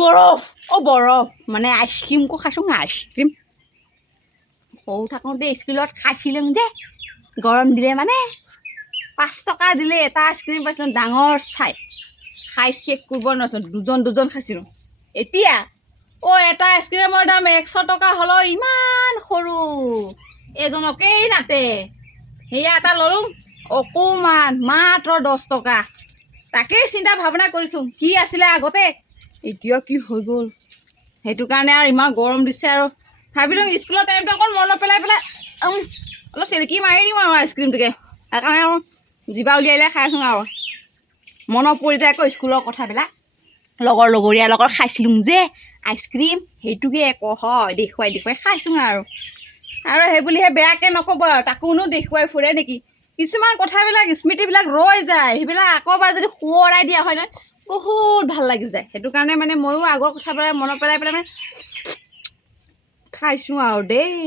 বৰফ মানে আইচক্ৰীমকো খাইছোঁ আইচক্ৰীম সৰু থাকোঁতে স্কুলত খাইছিলোঁ যে গৰম দিলে মানে 5 টকা দিলে এটা আইচক্ৰীম পাইছিলোঁ ডাঙৰ চাই খাই শেষ কৰিব নোৱাৰিছিলোঁ দুজন খাইছিলোঁ এতিয়া এটা আইচক্ৰীমৰ দাম 100 টকা হ'লেও ইমান সৰু এজনকেই নাতে সেয়া এটা ল'লোঁ অকণমান মাত্ৰ 10 টকা তাকেই চিন্তা ভাৱনা কৰিছোঁ কি আছিলে আগতে এতিয়া কি হৈ গ'ল সেইটো কাৰণে আৰু ইমান গৰম দিছে আৰু ভাবিলোঁ স্কুলৰ টাইমটো অকণ মনত পেলাই অলপ চেলেকি মাৰি দিওঁ আৰু আইচক্ৰীমটোকে সেইকাৰণে আৰু জিভা উলিয়াই খাইছোঁ আৰু মনত পৰি যায় আকৌ স্কুলৰ কথাবিলাক লগৰীয়াৰ লগত খাইছিলোঁ যে আইচক্ৰীম সেইটোকে আকৌ হয় দেখুৱাই খাইছোঁ আৰু সেইবুলিহে বেয়াকৈ নক'ব আৰু তাকোনো দেখুৱাই ফুৰে নেকি কিছুমান কথাবিলাক স্মৃতিবিলাক ৰৈ যায় সেইবিলাক আকৌবাৰ যদি সোঁৱৰাই দিয়া হয় নহয় বহুত ভাল লাগি যায় সেইটো কাৰণে মানে ময়ো আগৰ কথাবিলাক মনত পেলাই মানে খাইছোঁ আৰু দেই।